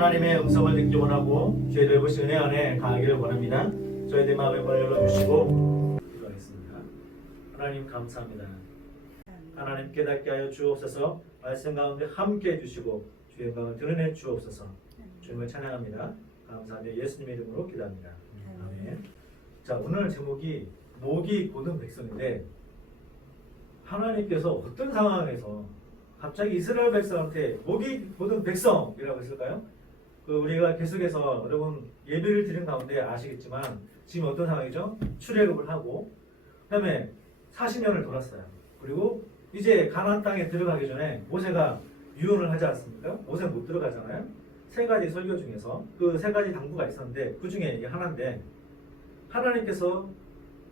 하나님의 음성을 듣기 원하고 저희들 보시 은혜 안에 강하기를 원합니다. 저희들 마음의 문을 열어주시고 기도하겠습니다. 하나님 감사합니다. 하나님 깨닫게 하여 주옵소서. 말씀 가운데 함께 해주시고 주의 영광을 드러내 주옵소서. 주님을 찬양합니다. 감사하며 예수님의 이름으로 기도합니다. 아멘. 자, 오늘 제목이 목이 고든 백성인데 하나님께서 어떤 상황에서 갑자기 이스라엘 백성한테 목이 고든 백성이라고 했을까요? 우리가 계속해서 여러분 예배를 드린 가운데 아시겠지만 지금 어떤 상황이죠? 출애굽을 하고 그다음에 40년을 돌았어요. 그리고 이제 가나안 땅에 들어가기 전에 모세가 유언을 하지 않습니까? 모세 못 들어가잖아요. 세 가지 설교 중에서 그 세 가지 당부가 있었는데 그 중에 이게 하나인데 하나님께서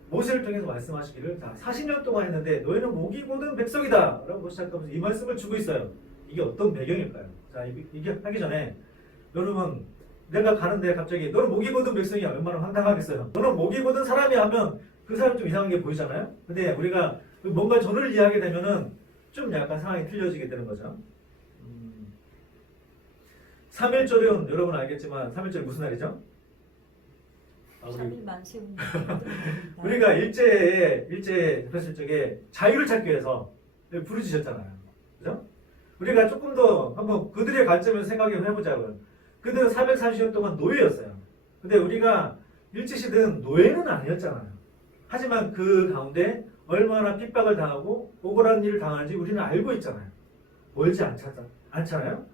모세를 통해서 말씀하시기를 자 40년 동안 했는데 너희는 목이 고든 백성이다 라고 시작하면서 이 말씀을 주고 있어요. 이게 어떤 배경일까요? 자 이게 하기 전에 여러분 내가 가는데 갑자기 너는 목이 고든 백성이야 얼마나 황당하겠어요. 너는 목이 고든 사람이 하면 그 사람 좀 이상한 게 보이잖아요. 근데 우리가 뭔가 전을 이해하게 되면은 좀 약간 상황이 틀려지게 되는 거죠. 3일절은 여러분 알겠지만 3일절 무슨 날이죠? 우리가 일제에 됐을 적에 자유를 찾기 위해서 부르짖었잖아요. 그죠? 우리가 조금 더 한번 그들의 관점에서 생각을 해보자고요. 그들은 430년 동안 노예였어요. 근데 우리가 일제시대는 노예는 아니었잖아요. 하지만 그 가운데 얼마나 핍박을 당하고 억울한 일을 당하는지 우리는 알고 있잖아요. 멀지 않잖아요.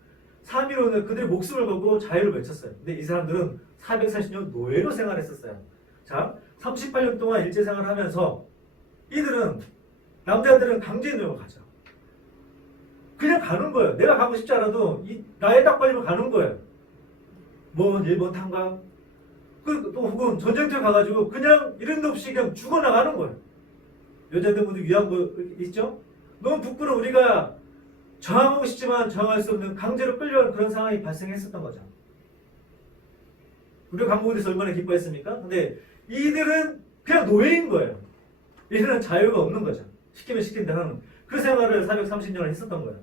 3.15는 그들의 목숨을 걸고 자유를 외쳤어요. 근데 이 사람들은 440년 노예로 생활했었어요. 자, 38년 동안 일제 생활을 하면서 이들은 남자들은 강제노역을 가죠. 그냥 가는 거예요. 내가 가고 싶지 않아도 나에 딱 걸리면 가는 거예요. 뭐 일본 탄광 또 혹은 전쟁터에 가가지고 그냥 이런 데 없이 그냥 죽어나가는 거예요. 여자들 모두 위안부 있죠? 너무 부끄러워. 우리가 저항하고 싶지만 저항할 수 없는 강제로 끌려가는 그런 상황이 발생했었던 거죠. 우리가 강복에 대해서 얼마나 기뻐했습니까? 근데 이들은 그냥 노예인 거예요. 이들은 자유가 없는 거죠. 시키면 시킨 대로 하는 그 생활을 430년을 했었던 거예요.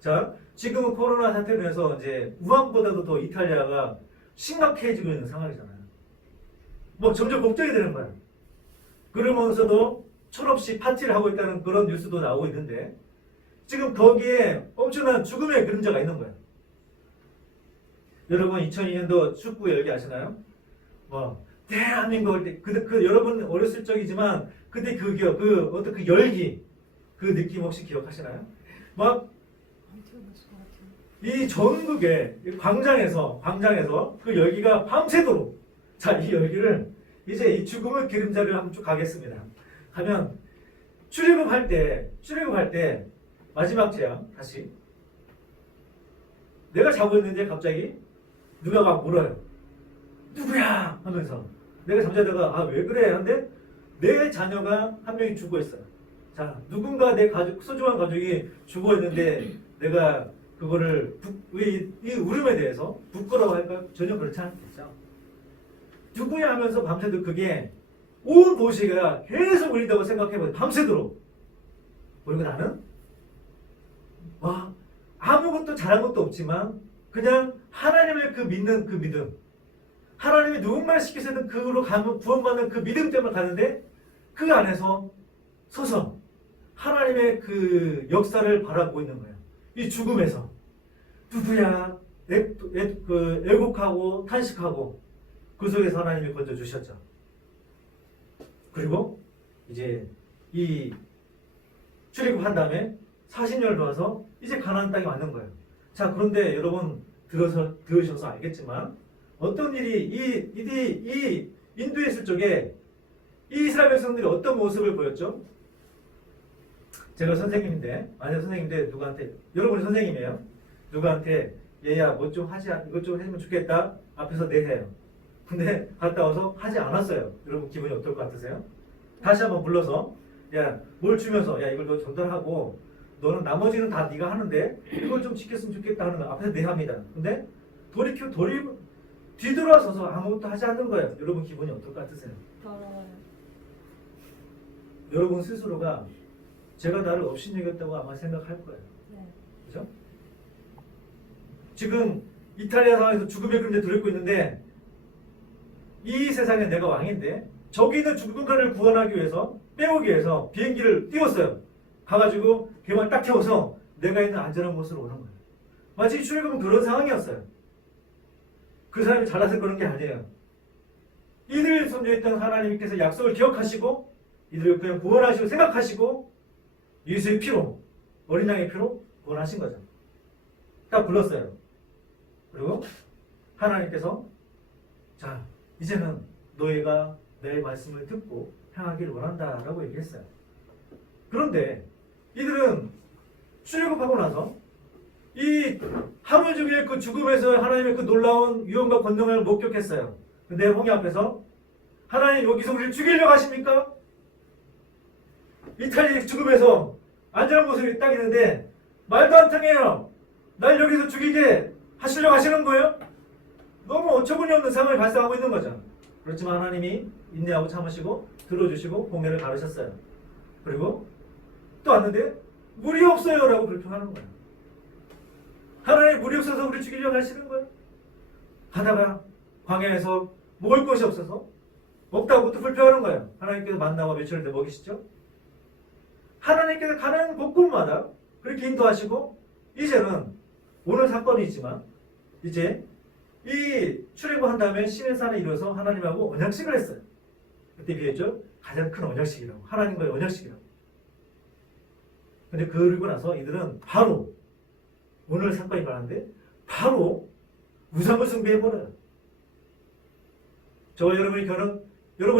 자, 지금은 코로나 사태로 인해서 이제 우한보다도 더 이탈리아가 심각해지고 있는 상황이잖아요. 뭐 점점 걱정이 되는 거예요. 그러면서도 철없이 파티를 하고 있다는 그런 뉴스도 나오고 있는데 지금 거기에 엄청난 죽음의 그림자가 있는 거예요. 여러분 2002년도 축구 열기 아시나요? 뭐 대한민국 할 때 여러분 어렸을 적이지만 그때 어떤 그 열기 그 느낌 혹시 기억하시나요? 막 이 전국에 광장에서 그 열기가 밤새도록 자 이 열기를 이제 이 죽음의 그림자를 한번 쭉 가겠습니다. 하면 출애굽할 때 마지막 재앙 다시 내가 자고 있는데 갑자기 누가 막 물어요. 누구야? 하면서 내가 잠자다가 아 왜 그래? 하는데 내 자녀가 한 명이 죽어 있어요. 자 누군가 내 가족 소중한 가족이 죽어 있는데 내가 그거를 이 울음에 대해서 부끄러워할까? 전혀 그렇지 않겠죠. 누구야 하면서 밤새도록 그게 온 도시가 계속 울린다고 생각해봐요. 밤새도록. 그리고 나는 와 아무것도 잘한 것도 없지만 그냥 하나님을 믿는 그 믿음 하나님이 누군가를 시키서든 그로 가면 구원받는 그 믿음 때문에 가는데 그 안에서 서서 하나님의 그 역사를 바라보고 있는 거예요. 이 죽음에서 누구야 애곡하고 탄식하고 그 속에서 하나님이 건져주셨죠. 그리고 이제 이 출애굽한 다음에 40년을 돌아서 이제 가나안 땅에 왔는 거예요. 자 그런데 여러분 들으셔서 알겠지만 어떤 일이 이 인도에 있을 적에 이 이스라엘 백성들이 어떤 모습을 보였죠? 제가 선생님인데 만약 선생님인데 누구한테 여러분이 선생님이에요. 누구한테 얘야 뭐 좀 하지 이것 좀 해주면 좋겠다 앞에서 내세요. 근데 갔다 와서 하지 않았어요. 여러분 기분이 어떨 것 같으세요? 다시 한번 불러서 야 뭘 주면서 야 이걸 너 전달하고 너는 나머지는 다 네가 하는데 이걸 좀 지켰으면 좋겠다 하는 거 앞에서 내 합니다. 근데 뒤돌아서서 아무것도 하지 않는 거예요. 여러분 기분이 어떨 것 같으세요? 더러워요. 여러분 스스로가 제가 나를 업신여겼다고 아마 생각할 거예요. 네. 그죠? 지금 이탈리아 상황에서 죽음의 그림자 들어있고 있는데 이 세상에 내가 왕인데 저기 있는 누군가를 구원하기 위해서 빼오기 위해서 비행기를 띄웠어요. 가가지고 걔만 딱 태워서 내가 있는 안전한 곳으로 오는 거예요. 마치 출애굽은 그런 상황이었어요. 그 사람이 잘나서 그런 게 아니에요. 이들 존재했던 하나님께서 약속을 기억하시고 이들을 그냥 구원하시고 생각하시고 예수의 피로 어린 양의 피로 구원하신 거죠. 딱 불렀어요. 그리고 하나님께서 자 이제는 너희가 내 말씀을 듣고 행하기를 원한다라고 얘기했어요. 그런데 이들은 출애굽하고 나서 이 하루 종일 그 죽음에서 하나님의 그 놀라운 위엄과 권능을 목격했어요. 근데 홍해 앞에서 하나님 여기서 우리를 죽이려고 하십니까? 이탈리 죽음에서 안전한 곳에 딱 있는데 말도 안 통해요. 날 여기서 죽이게 하시려고 하시는 거예요? 너무 어처구니 없는 상황이 발생하고 있는 거죠. 그렇지만 하나님이 인내하고 참으시고 들어주시고 홍해를 가르셨어요. 그리고 또 왔는데 물이 없어요 라고 불평하는 거예요. 하나님 물이 없어서 우리 죽이려고 하시는 거예요. 가다가 광야에서 먹을 것이 없어서 먹다고 또 불평하는 거예요. 하나님께서 만나고 며칠을 더 먹이시죠. 하나님께서 가는 곳곳마다 그렇게 인도하시고 이제는 오늘 사건이 있지만 이제 이 출애굽한 다음에 시내산에 이르러서 하나님하고 언약식을 했어요. 그때 비했죠. 가장 큰 언약식이라고. 하나님과의 언약식이라고. 근데 그러고 나서 이들은 바로 오늘 사건이 일어나는데 바로 우상을 숭배해버려요. 저와 여러분이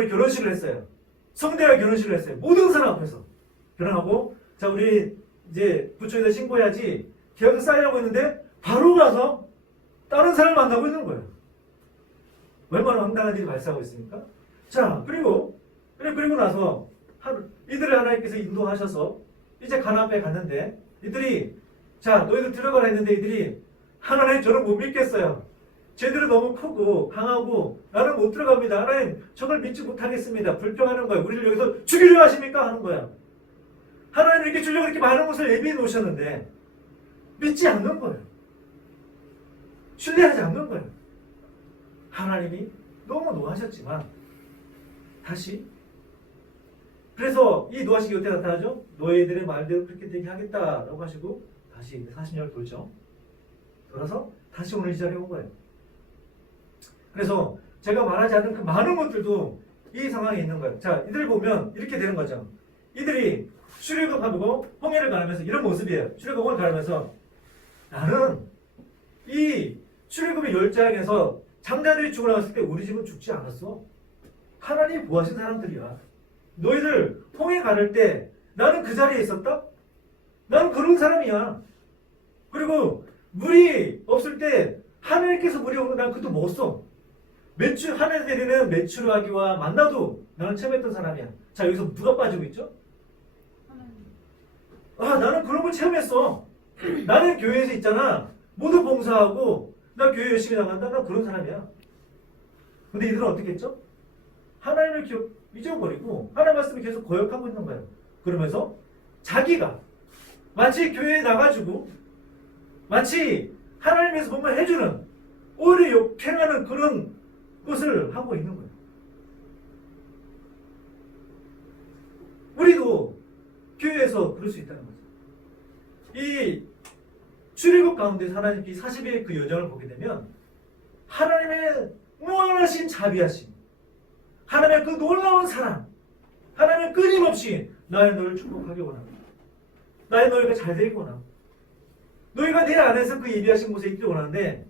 결혼식을 했어요. 성대한 결혼식을 했어요. 모든 사람 앞에서 결혼하고 자 우리 이제 부처에다 신고해야지 계약서 사인하고 있는데 바로 가서 다른 사람을 만나고 있는 거예요. 얼마나 황당한 일이 발생하고 있습니까? 자 그리고 나서 이들을 하나님께서 인도하셔서 이제 가나안에 갔는데 이들이 자 너희들 들어가라 했는데 이들이 하나님 저를 못 믿겠어요. 쟤들은 너무 크고 강하고 나는 못 들어갑니다. 하나님 저걸 믿지 못하겠습니다. 불평하는 거예요. 우리를 여기서 죽이려 하십니까? 하는 거야. 하나님 이렇게 주려고 이렇게 많은 것을 예비해 놓으셨는데 믿지 않는 거예요. 신뢰하지 않는 거예요. 하나님이 너무 노하셨지만 다시 그래서 이 노하시기 어떻게 나타나죠? 너희들의 말대로 그렇게 되게 하겠다라고 하시고 다시 40년을 돌죠. 돌아서 다시 오늘 이 자리에 온 거예요. 그래서 제가 말하지 않은 그 많은 것들도 이 상황에 있는 거예요. 자, 이들 보면 이렇게 되는 거죠. 이들이 출애굽하고 홍해를 가르면서 이런 모습이에요. 출애굽을 가르면서 나는 이 출애굽의 열장에서 장자들이 죽어 나갔을 때 우리 집은 죽지 않았어. 하나님이 보호하신 사람들이야. 너희들 홍해 가를 때 나는 그 자리에 있었다? 나는 그런 사람이야. 그리고 물이 없을 때 하나님께서 물이 오면 난 그것도 먹었어. 하늘에 내리는 메추라기와 만나도 나는 체험했던 사람이야. 자 여기서 누가 빠지고 있죠? 나는 그런 걸 체험했어. 나는 교회에서 있잖아. 모두 봉사하고 나 교회 열심히 나간다. 나 그런 사람이야. 근데 이들은 어떻게 했죠? 하나님을 잊어버리고 하나님 말씀을 계속 거역하고 있는 거예요. 그러면서 자기가 마치 교회에 나가지고 마치 하나님께서 뭔가 해주는 오히려 역행하는 그런 것을 하고 있는 거예요. 우리도 교회에서 그럴 수 있다는 거죠. 이 출애굽 가운데서 하나님께 40일의 그 여정을 보게 되면 하나님의 무한하신 자비하심, 하나님의 그 놀라운 사랑, 하나님의 끊임없이 나의 너를 축복하기 원합니다. 나의 너희가 잘 되기 원합니다. 너희가 내 안에서 그 예비하신 곳에 있기 원하는데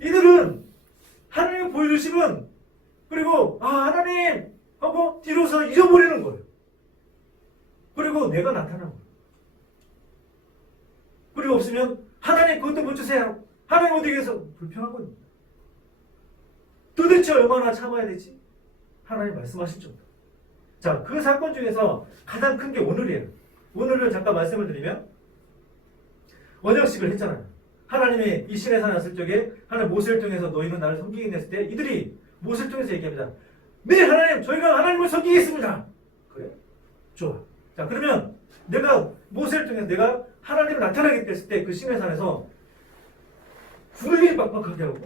이들은 하나님의 보여주심은 그리고 하나님 하고 뒤로서 잊어버리는 거예요. 그리고 내가 나타나는 거예요. 그리고 없으면 하나님 그것도 못 주세요. 하나님 어디 계서 불평하거든요. 도대체 얼마나 참아야 되지? 하나님 말씀하실 정도. 자, 그 사건 중에서 가장 큰 게 오늘이에요. 오늘을 잠깐 말씀을 드리면 언약식을 했잖아요. 하나님이 이 시내산에 왔을 적에 하나님 모세를 통해서 너희는 나를 섬기게 했을 때 이들이 모세를 통해서 얘기합니다. 네 하나님 저희가 하나님을 섬기겠습니다. 그래? 좋아. 자 그러면 내가 모세를 통해서 내가 하나님을 나타나게 됐을 때 그 시내산에서 빡빡하게 하고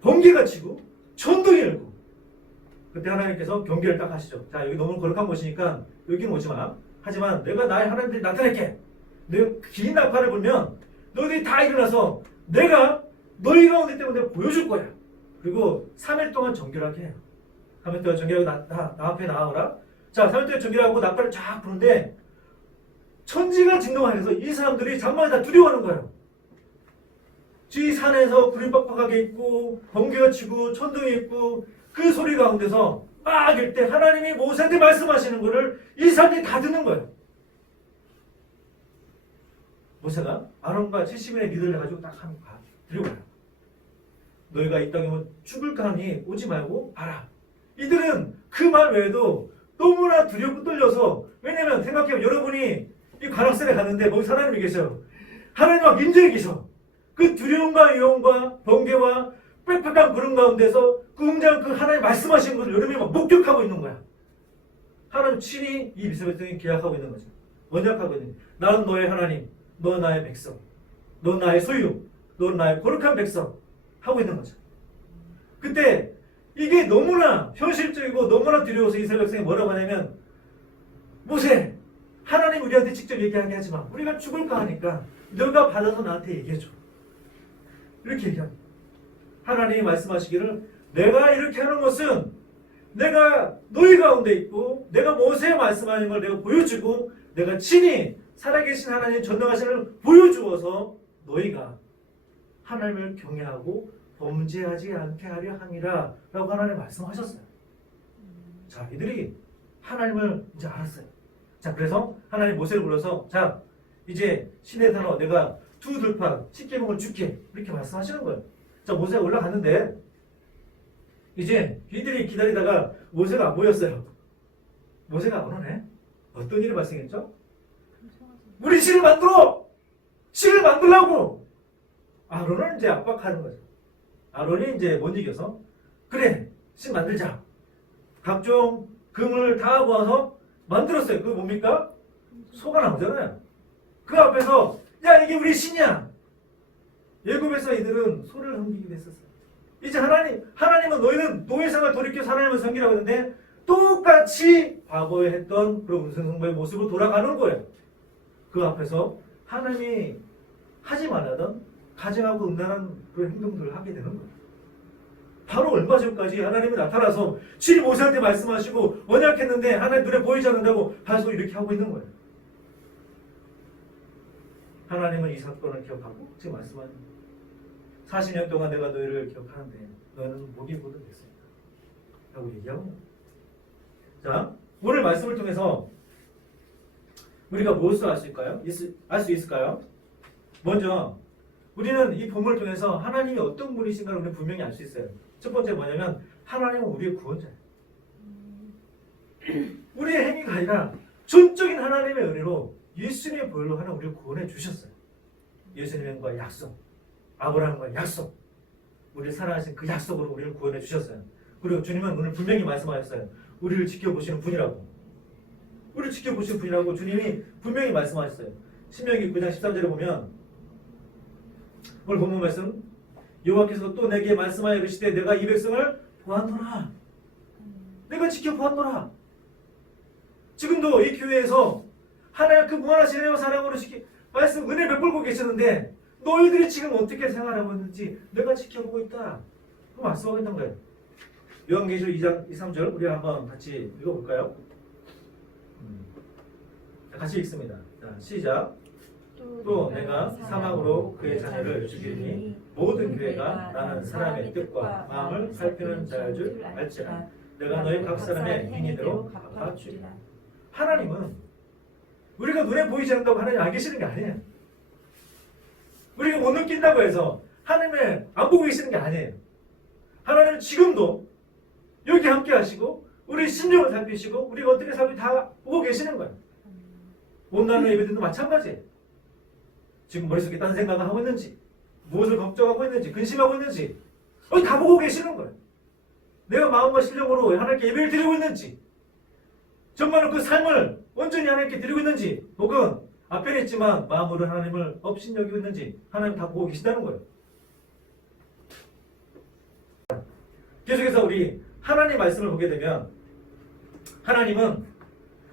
번개가 치고 천둥이 일고 그때 하나님께서 경계를 딱 하시죠. 자, 여기 너무 거룩한 곳이니까 여기는 오지 마. 하지만 내가 나의 하나님들이 나타낼게. 내가 긴 나팔을 불면 너희들이 다 일어나서 내가 너희 가운데 때문에 내가 보여줄 거야. 그리고 3일 동안 정결하게 해요. 3일 동안 정결하고 나 앞에 나와라. 자, 3일 동안 정결하고 나팔을 쫙 부는데 천지가 진동하면서 이 사람들이 장막에 다 두려워하는 거예요. 이 산에서 불이 빡빡하게 있고 번개가 치고 천둥이 있고 그 소리 가운데서 막 일 때 하나님이 모세한테 말씀하시는 거를 이 사람들이 다 듣는 거예요. 모세가 아론과 70인의 리더를 가지고 딱 한 거 들여와요. 너희가 이 땅에 죽을까 하니 오지 말고 봐라. 이들은 그 말 외에도 너무나 두렵고 떨려서 왜냐면 생각해보면 여러분이 이 관악산에 갔는데 거기 하나님이 계셔요. 하나님과 민족이 계셔. 그 두려움과 위험과 번개와 빽빽한 구름 가운데서 그 웅장한 그 하나님 말씀하신 것을 여러분이 막 목격하고 있는 거야. 하나님 친히 이 이스라엘 백성이 기약하고 있는 거죠. 언약하고 있는 거죠. 나는 너의 하나님, 너 나의 백성, 너 나의 소유, 너 나의 거룩한 백성 하고 있는 거죠. 그때 이게 너무나 현실적이고 너무나 두려워서 이스라엘 백성이 뭐라고 하냐면 모세, 하나님 우리한테 직접 얘기하게 하지 마. 우리가 죽을까 하니까 너가 받아서 나한테 얘기해줘. 이렇게 얘기합니다. 하나님이 말씀하시기를 내가 이렇게 하는 것은 내가 너희 가운데 있고 내가 모세에 말씀하는 걸 내가 보여주고 내가 친히 살아계신 하나님 전능하신을 보여주어서 너희가 하나님을 경외하고 범죄하지 않게 하려 함이라 라고 하나님 말씀하셨어요. 자, 이들이 하나님을 이제 알았어요. 자, 그래서 하나님 모세를 불러서 자, 이제 시내 산어 내가 두 들판 십계명을 줄게 이렇게 말씀하시는 거예요. 자, 모세가 올라갔는데 이제 이들이 기다리다가 모세가 안 보였어요. 모세가 안 오네. 어떤 일이 발생했죠? 우리 신을 만들어! 신을 만들라고! 아론을 이제 압박하는 거죠. 아론이 이제 못 이겨서 그래, 신 만들자. 각종 금을 다 모아서 만들었어요. 그게 뭡니까? 소가 나오잖아요. 그 앞에서 야, 이게 우리 신이야. 예굽에서 이들은 소를 섬기기도 했었어요. 이제 하나님은 너희는 노예생활 돌이켜서 하나님을 섬기라고 했는데 똑같이 과거에 했던 그런 운승승부의 모습으로 돌아가는 거예요. 그 앞에서 하나님이 하지 말라던 가증하고 음란한 그런 행동들을 하게 되는 거예요. 바로 얼마 전까지 하나님이 나타나서 친히 모세한테 말씀하시고 언약했는데 하나님 눈에 보이지 않는다고 계속 이렇게 하고 있는 거예요. 하나님은 이 사건을 기억하고 지금 말씀하는 거예요. 40년 동안 내가 너희를 기억하는데 너는 목이 고르겠습니다. 라고 얘기하고 있는 거예요. 자, 오늘 말씀을 통해서 우리가 무엇을 알 수 있을까요? 알 수 있을까요? 먼저 우리는 이 본문을 통해서 하나님이 어떤 분이신가를 우리는 분명히 알 수 있어요. 첫 번째 뭐냐면 하나님은 우리의 구원자예요. 우리의 행위가 아니라 전적인 하나님의 은혜로 예수님의 보혈로 하나 우리를 구원해 주셨어요. 예수님과 약속, 아브라함과 약속, 우리를 사랑하신 그 약속으로 우리를 구원해 주셨어요. 그리고 주님은 오늘 분명히 말씀하셨어요. 우리를 지켜보시는 분이라고. 우리를 지켜보시는 분이라고 주님이 분명히 말씀하셨어요. 신명기 9장 13절에 보면 오늘 본문 말씀 여호와께서 또 내게 말씀하여 이르시되 내가 이 백성을 보았노라. 내가 지켜 보았노라. 지금도 이 교회에서 하나님 그 무한하신 은혜와 사랑으로 말씀 은혜 베풀고 계시는데 너희들이 지금 어떻게 생활하고 있는지 내가 지켜보고 있다. 그 말씀하고 있는 거예요. 요한계시록 2장 2, 3절 우리 한번 같이 읽어볼까요? 같이 읽습니다. 자, 시작. 또 내가 사막으로 그의 자녀를 죽이니 모든 교회가 나는 사람의 뜻과 마음을 살피는 자일 줄 알지라. 내가 너희 각 사람의 행위대로 갚아주리라. 하나님은 우리가 눈에 보이지 않는다고 하나님 안 계시는 게 아니에요. 우리가 못 느낀다고 해서 하나님을 안 보고 계시는 게 아니에요. 하나님은 지금도 여기 함께 하시고 우리 심령을 살피시고 우리가 어떻게 살고 다 보고 계시는 거예요. 온난화 예배들도 마찬가지예요. 지금 머릿속에 딴 생각을 하고 있는지 무엇을 걱정하고 있는지 근심하고 있는지 다 보고 계시는 거예요. 내가 마음과 심령으로 하나님께 예배를 드리고 있는지 정말로 그 삶을 온전히 하나님께 드리고 있는지 혹은 앞에는 있지만 마음으로 하나님을 업신여기고 있는지 하나님 다 보고 계신다는 거예요. 계속해서 우리 하나님 말씀을 보게 되면 하나님은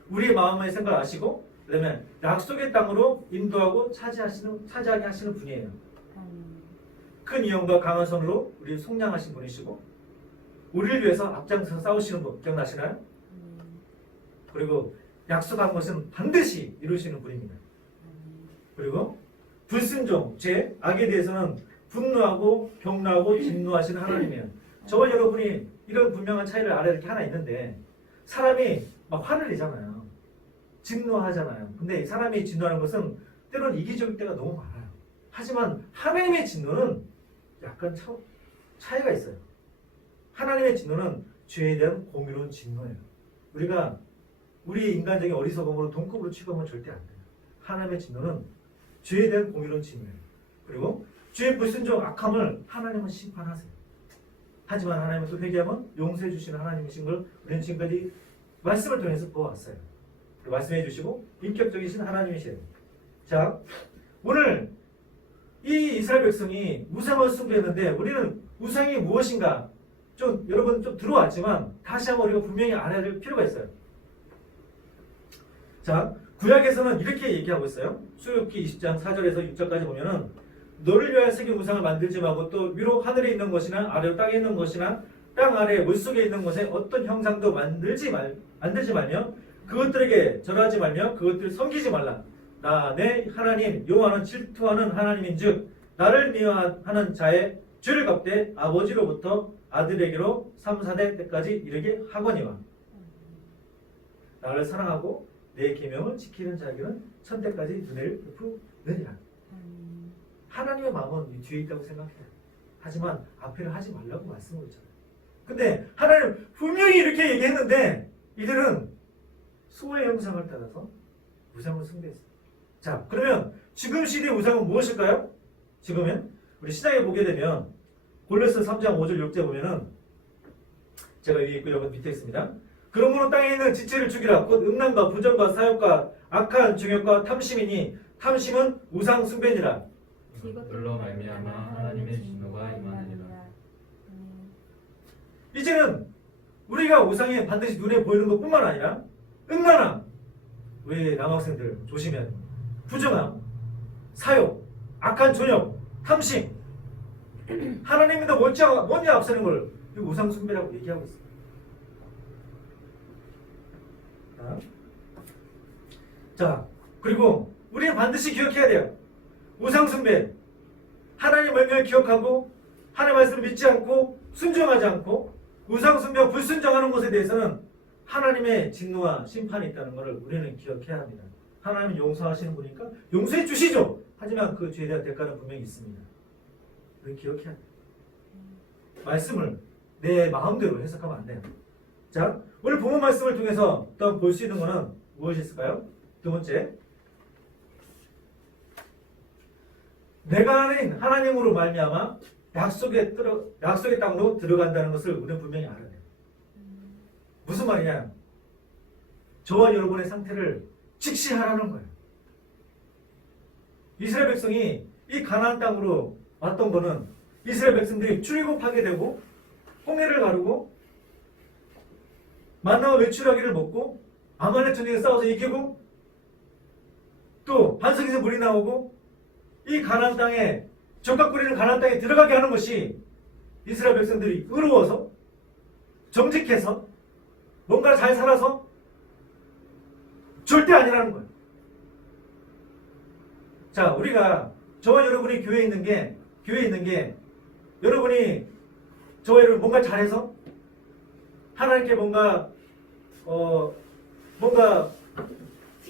우리의 마음의 생각을 아시고 그다음에 약속의 땅으로 인도하고 차지하게 하시는 분이에요. 큰 위엄과 강한 손으로 우리를 속량하신 분이시고 우리를 위해서 앞장서서 싸우시는 분 기억나시나요? 그리고 약속한 것은 반드시 이루시는 분입니다. 그리고 불순종, 죄, 악에 대해서는 분노하고 격노하고 진노하시는 하나님이에요. 저와 여러분이 이런 분명한 차이를 알아야 할 게 하나 있는데 사람이 막 화를 내잖아요. 진노하잖아요. 근데 사람이 진노하는 것은 때로는 이기적일 때가 너무 많아요. 하지만 하나님의 진노는 약간 차이가 있어요. 하나님의 진노는 죄에 대한 공의로운 진노예요. 우리가 우리 인간적인 어리석음으로 동급으로 취급하면 절대 안 돼요. 하나님의 진노는 죄에 대한 공의로운 진노예요. 그리고 죄의 불순종 악함을 하나님은 심판하세요. 하지만 하나님은 또 회개하면 용서해 주시는 하나님이신 걸 우리는 지금까지 말씀을 통해서 보아왔어요. 말씀해 주시고 인격적이신 하나님이세요. 자, 오늘 이 이스라엘 백성이 우상을 숭배했는데 우리는 우상이 무엇인가 여러분 좀 들어왔지만 다시 한번 우리가 분명히 알아야 될 필요가 있어요. 자, 구약에서는 이렇게 얘기하고 있어요. 출애굽기 20장 4절에서 6절까지 보면은 너를 위하여 새긴 우상을 만들지 말고 또 위로 하늘에 있는 것이나 아래로 땅에 있는 것이나 땅 아래 물속에 있는 것에 어떤 형상도 만들지 말며 그것들에게 절하지 말며 그것들을 섬기지 말라. 나 내 하나님 여호와는 질투하는 하나님인즉 나를 미워하는 자의 죄를 갚되 아버지로부터 아들에게로 3, 4대 때까지 이르게 하거니와 나를 사랑하고 내 계명을 지키는 자에게는 천대까지 은혜를 베푸느니라. 하나님의 마음은 이 뒤에 있다고 생각해요. 하지만 앞에를 하지 말라고 말씀하고 있잖아요. 근데 하나님 분명히 이렇게 얘기했는데 이들은 수호의 형상을 따라서 우상을 숭배했어요. 자, 그러면 지금 시대의 우상은 무엇일까요? 지금은 우리 신약에 보게 되면 골로새 3장 5절 6절 보면은 제가 위에 있고 여러분 밑에 있습니다. 그러므로 땅에 있는 지체를 죽이라. 곧 음란과 부정과 사욕과 악한 정욕과 탐심이니 탐심은 우상 숭배니라. 이걸로 말미암아 하나님의 진노가 임하느니라. 이제는 우리가 우상이 반드시 눈에 보이는 것뿐만 아니라 음란함, 우리 남학생들 조심해야 됩니다. 부정함, 사욕, 악한 존역, 탐심, 하나님보다 먼저 앞서는 걸 우상 숭배라고 얘기하고 있습니다. 자, 그리고 우리는 반드시 기억해야 돼요. 우상 숭배, 하나님 말씀을 기억하고 하나님 말씀을 믿지 않고 순종하지 않고 우상 숭배와 불순종하는 것에 대해서는 하나님의 진노와 심판이 있다는 것을 우리는 기억해야 합니다. 하나님은 용서하시는 분이니까 용서해 주시죠. 하지만 그 죄에 대한 대가는 분명히 있습니다. 우리 기억해야 돼요. 말씀을 내 마음대로 해석하면 안 돼요. 자, 오늘 본문 말씀을 통해서 또 볼 수 있는 것은 무엇이 있을까요? 두 번째, 내가 아닌 하나님으로 말미암아 약속의 땅으로 들어간다는 것을 우리는 분명히 알아야 돼요. 무슨 말이냐? 저와 여러분의 상태를 직시하라는 거예요. 이스라엘 백성이 이 가나안 땅으로 왔던 거는 이스라엘 백성들이 출애굽하게 되고 홍해를 가르고 만나와 메추라기를 먹고 아말렉 전쟁에 싸워서 이기고 또 반석에서 물이 나오고 이 가나안 땅에 적각 뿌리는 가나안 땅에 들어가게 하는 것이 이스라엘 백성들이 의로워서 정직해서 뭔가 잘 살아서 절대 아니라는 거예요. 자, 우리가 저와 여러분이 교회에 있는 게 여러분이 저와 여러분 뭔가 잘해서 하나님께 뭔가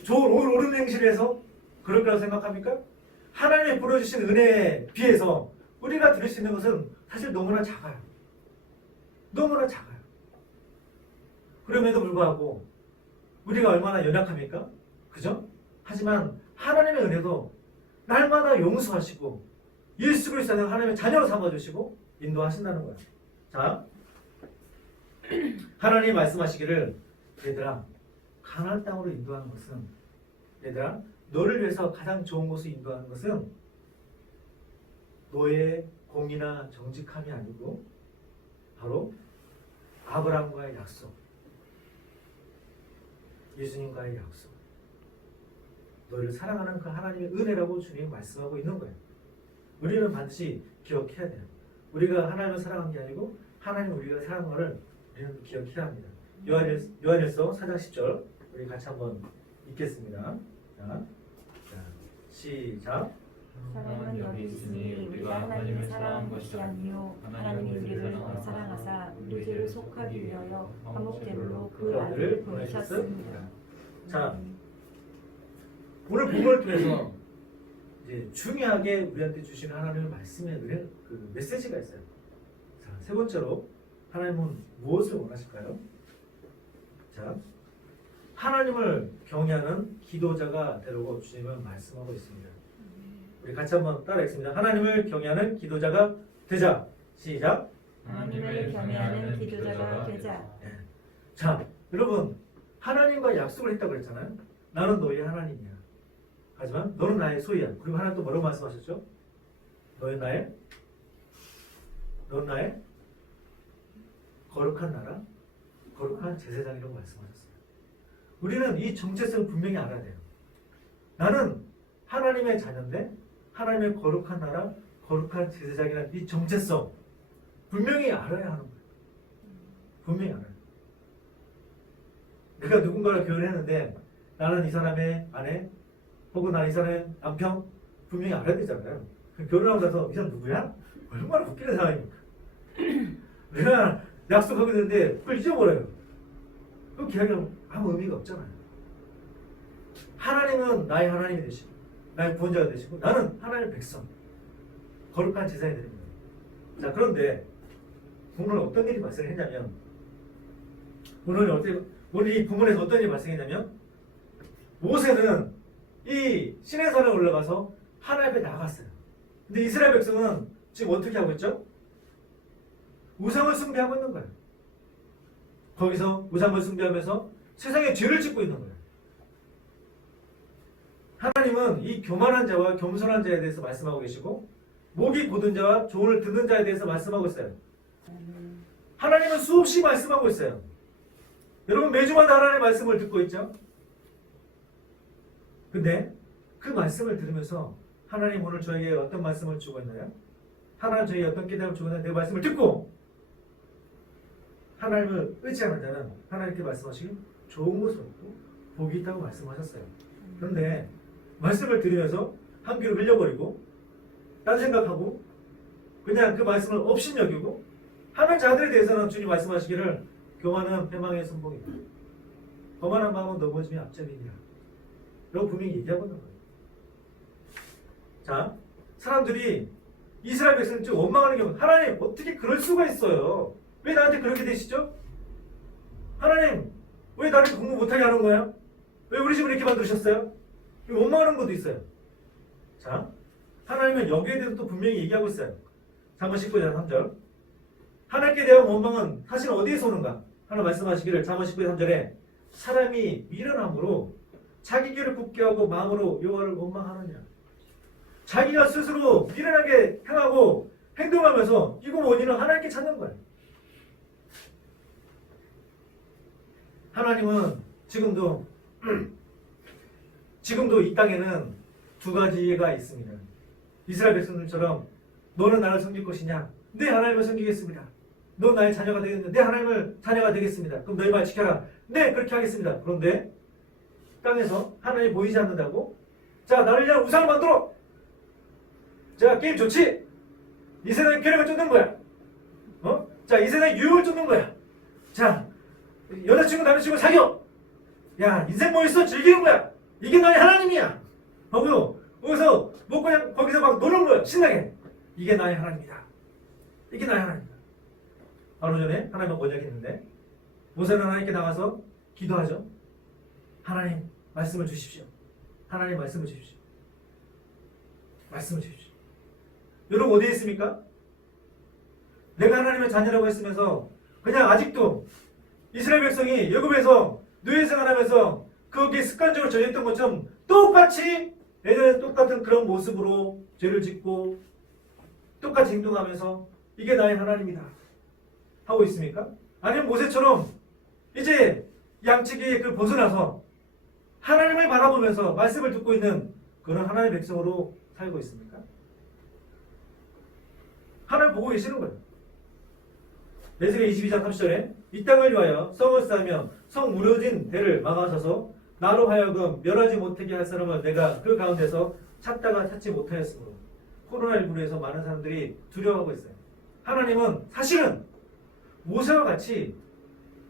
좋은 옳은 행실을 해서 그럴 거라고 생각합니까? 하나님이 부어주신 은혜에 비해서 우리가 드릴 수 있는 것은 사실 너무나 작아요. 너무나 작아요. 그럼에도 불구하고 우리가 얼마나 연약합니까? 그죠? 하지만 하나님의 은혜도 날마다 용서하시고 예수 그리스도는 하나님의 자녀로 삼아주시고 인도하신다는 거예요. 자, 하나님이 말씀하시기를 얘들아 가나안 땅으로 인도하는 것은 얘들아 너를 위해서 가장 좋은 곳을 인도하는 것은 너의 공의나 정직함이 아니고 바로 아브라함과의 약속, 예수님과의 약속, 너를 사랑하는 그 하나님의 은혜라고 주님이 말씀하고 있는 거예요. 우리는 반드시 기억해야 돼요. 우리가 하나님을 사랑한 게 아니고 하나님 우리가 사랑한 것을 우리는 기억해야 합니다. 요한일서 4장 10절 우리 같이 한번 읽겠습니다. 자, 시작. 사랑은 여기 있으니 우리가 하나님을 사랑한 것이 아니요 하나님이 우리를 사랑하사 우리 죄를 속하기 위하여 화목제물로 그 아들을 보내셨습니다. 자, 오늘 본문을 통해서 이제 중요하게 우리한테 주시는 하나님의 말씀의 그 메시지가 있어요. 자, 세 번째로 하나님은 무엇을 원하실까요? 자, 하나님을 경외하는 기도자가 되라고 주님은 말씀하고 있습니다. 우리 같이 한번 따라하겠습니다. 하나님을 경외하는 기도자가 되자. 시작. 하나님을 경외하는 기도자가 되자. 네. 자, 여러분 하나님과 약속을 했다고 그랬잖아요. 나는 너의 하나님이야. 하지만 너는 나의 소유야. 그리고 하나님 또 뭐라고 말씀하셨죠? 너는 나의 거룩한 나라, 거룩한 제사장이라고 말씀하셨어요. 우리는 이 정체성을 분명히 알아야 돼요. 나는 하나님의 자녀인데 하나님의 거룩한 나라, 거룩한 제사장이라는 이 정체성 분명히 알아야 하는 거예요. 분명히 알아요. 내가 누군가를 결혼했는데 나는 이 사람의 아내 혹은 나는 이 사람의 남편 분명히 알아야 되잖아요. 결혼하고 나서 이 사람 누구야? 얼마나 웃기는 사람입니까? 내가 약속하게 되는데 그걸 잊어버려요. 그럼 계약이랑 아무 의미가 없잖아요. 하나님은 나의 하나님이 되시고 나의 구원자가 되시고 나는 하나님의 백성 거룩한 제사장이 됩니다. 자, 그런데 오늘 어떤 일이 발생했냐면 오늘 이 부문에서 어떤 일이 발생했냐면 모세는 이 시내산에 올라가서 하나님 앞에 나갔어요. 근데 이스라엘 백성은 지금 어떻게 하고 있죠? 우상을 숭배하고 있는 거예요. 거기서 우상을 숭배하면서 세상에 죄를 짓고 있는 거예요. 하나님은 이 교만한 자와 겸손한 자에 대해서 말씀하고 계시고 목이 곧은 자와 조언을 듣는 자에 대해서 말씀하고 있어요. 하나님은 수없이 말씀하고 있어요. 여러분 매주마다 하나님의 말씀을 듣고 있죠? 근데 그 말씀을 들으면서 하나님 오늘 저에게 어떤 말씀을 주고 있나요? 하나님 저에게 어떤 깨달음을 주고 있나요? 내 말씀을 듣고 하나님을 의지하는 자는 하나님께 말씀하시길 좋은 것을 얻고 복이 있다고 말씀하셨어요. 그런데 말씀을 들으면서 한 귀로 흘려버리고 딴 생각하고 그냥 그 말씀을 업신여기고 하는 자들에 대해서는 주님 말씀하시기를 교만은 패망의 선봉이다. 거만한 마음은 넘어짐이 앞잡이니라. 라고 분명히 얘기하고 있는 거예요. 자, 사람들이 이스라엘 백성을 좀 원망하는 경우 하나님 어떻게 그럴 수가 있어요? 왜 나한테 그렇게 되시죠? 하나님 왜 나를 공부 못하게 하는 거야? 왜 우리 집을 이렇게 만드셨어요? 원망하는 것도 있어요. 자, 하나님은 여기에 대해서 또 분명히 얘기하고 있어요. 잠언 19장 3절 하나님께 대한 원망은 사실 어디에서 오는가? 하나 말씀하시기를 잠언 19장 3절에 사람이 미련함으로 자기 길을 굽게 하고 마음으로 여호와를 원망하느냐. 자기가 스스로 미련하게 행하고 행동하면서 이거 원인은 하나님께 찾는 거예요. 하나님은 지금도 이 땅에는 두 가지가 있습니다. 이스라엘 백성들처럼 너는 나를 섬길 것이냐? 네, 하나님을 섬기겠습니다. 너 나의 자녀가 되겠는데 네, 하나님을 자녀가 되겠습니다. 그럼 너희 말 지켜라. 네, 그렇게 하겠습니다. 그런데 땅에서 하나님이 보이지 않는다고? 자, 나를 위한 우상을 만들어. 자, 게임 좋지? 이 세상의 쾌락을 쫓는 거야. 자, 이 세상의 유혹을 쫓는 거야. 자, 여자친구 남자친구 사겨. 야, 인생 뭐 있어? 즐기는 거야. 이게 나의 하나님이야. 거기서 뭐 그냥 거기서 막 노는 거야. 신나게. 이게 나의 하나님이다. 이게 나의 하나님이다. 바로 전에 하나님은 번역했는데 모세는 하나님께 나가서 기도하죠. 하나님 말씀을 주십시오. 하나님 말씀을 주십시오. 말씀을 주십시오. 여러분 어디에 있습니까? 내가 하나님의 자녀라고 했으면서 그냥 아직도 이스라엘 백성이 애굽에서 노예 생활하면서 그게 습관적으로 저지했던 것처럼 똑같이 예전에 똑같은 그런 모습으로 죄를 짓고 똑같이 행동하면서 이게 나의 하나님이다 하고 있습니까? 아니면 모세처럼 이제 양치기 그 벗어나서 하나님을 바라보면서 말씀을 듣고 있는 그런 하나님의 백성으로 살고 있습니까? 하나님 보고 계시는 거예요. 에스겔 22장 30절에 이 땅을 위하여 성을 쌓으며 성 무너진 대를 막아서서 나로 하여금 멸하지 못하게 할 사람을 내가 그 가운데서 찾다가 찾지 못하였으므로 코로나19로 해서 많은 사람들이 두려워하고 있어요. 하나님은 사실은 모세와 같이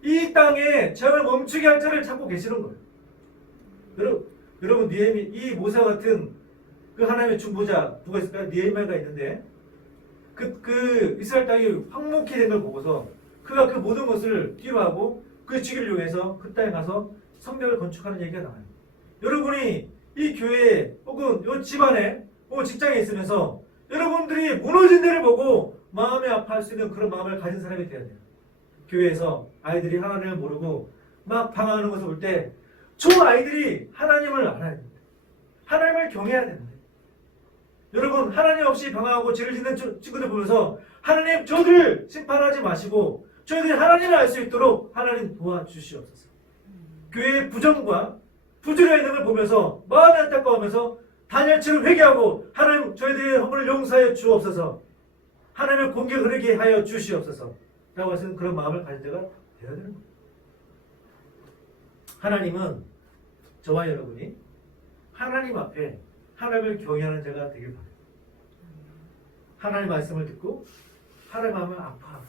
이 땅에 재앙을 멈추게 할 자를 찾고 계시는 거예요. 여러분 이 모세와 같은 그 하나님의 중보자 누가 있을까요? 느헤미야가 있는데 그 이스라엘 땅이 황무케 된 걸 보고서 그가 그 모든 것을 뒤로하고 그 주기를 위해서 그 땅에 가서 성벽을 건축하는 얘기가 나와요. 여러분이 이 교회에 혹은 이 집안에 혹은 직장에 있으면서 여러분들이 무너진 데를 보고 마음이 아파할 수 있는 그런 마음을 가진 사람이 되어야 돼요. 교회에서 아이들이 하나님을 모르고 막 방황하는 것을 볼 때 저 아이들이 하나님을 알아야 됩니다. 하나님을 경외해야 됩니다. 여러분 하나님 없이 방황하고 죄를 짓는 친구들 보면서 하나님 저들을 심판하지 마시고 저희들이 하나님을 알 수 있도록 하나님 도와주시옵소서. 교회의 부정과 부조리가 있는 걸 보면서 마음이 안타까우면서 다니엘처럼 회개하고 하나님 저희들의 허물을 용서하여 주옵소서. 하나님의 공격을 하게 하여 주시옵소서 라고 하시는 그런 마음을 가진 자가 되어야 되는 겁니다. 하나님은 저와 여러분이 하나님 앞에 하나님을 경외하는 자가 되길 바랍니다. 하나님의 말씀을 듣고 하나님 마음을 아파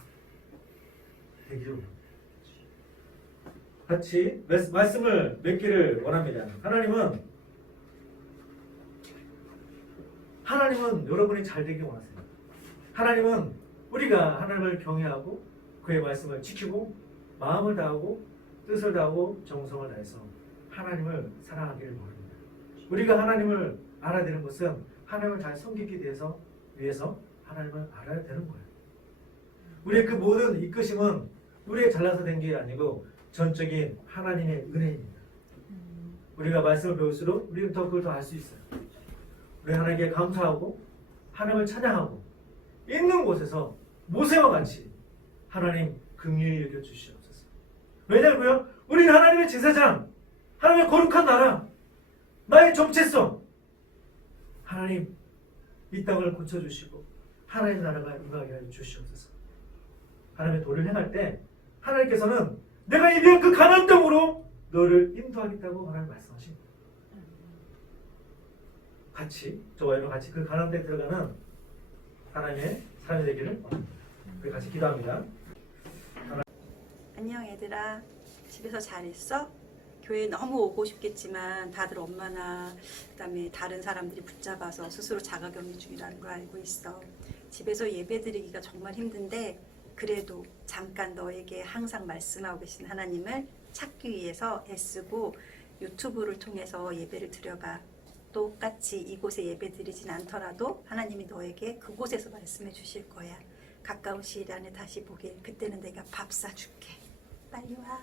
되기를 원합니다. 같이 말씀을 맺기를 원합니다. 하나님은 여러분이 잘 되길 원하세요. 하나님은 우리가 하나님을 경외하고 그의 말씀을 지키고 마음을 다하고 뜻을 다하고 정성을 다해서 하나님을 사랑하기를 원합니다. 우리가 하나님을 알아야 되는 것은 하나님을 잘 섬기기 위해서 하나님을 알아야 되는 거예요. 우리의 그 모든 이끄심은 우리의 잘나서 된 게 아니고 전적인 하나님의 은혜입니다. 우리가 말씀을 배울수록 우리는 그걸 더 알 수 있어요. 우리 하나님께 감사하고 하나님을 찬양하고 있는 곳에서 모세와 같이 하나님 긍휼히 여겨 주시옵소서. 왜냐고요? 우리는 하나님의 제사장, 하나님의 거룩한 나라, 나의 정체성. 하나님 이 땅을 고쳐주시고 하나님의 나라가 임하게 하여 주시옵소서. 하나님의 도를 행할 때 하나님께서는 내가 이비한 그 가나안 땅으로 너를 인도하겠다고 하나님 말씀하십니다. 같이 저와 여러분 같이 그 가나안 땅에 들어가는 하나님의 사람이 되기를 우리 같이 기도합니다. 안녕 얘들아, 집에서 잘 있어? 교회 너무 오고 싶겠지만 다들 엄마나 그다음에 다른 사람들이 붙잡아서 스스로 자가격리 중이라는 걸 알고 있어. 집에서 예배드리기가 정말 힘든데 그래도 잠깐 너에게 항상 말씀하고 계신 하나님을 찾기 위해서 애쓰고 유튜브를 통해서 예배를 드려봐. 똑같이 이곳에 예배 드리진 않더라도 하나님이 너에게 그곳에서 말씀해 주실 거야. 가까운 시일 안에 다시 보게. 그때는 내가 밥 사줄게. 빨리 와.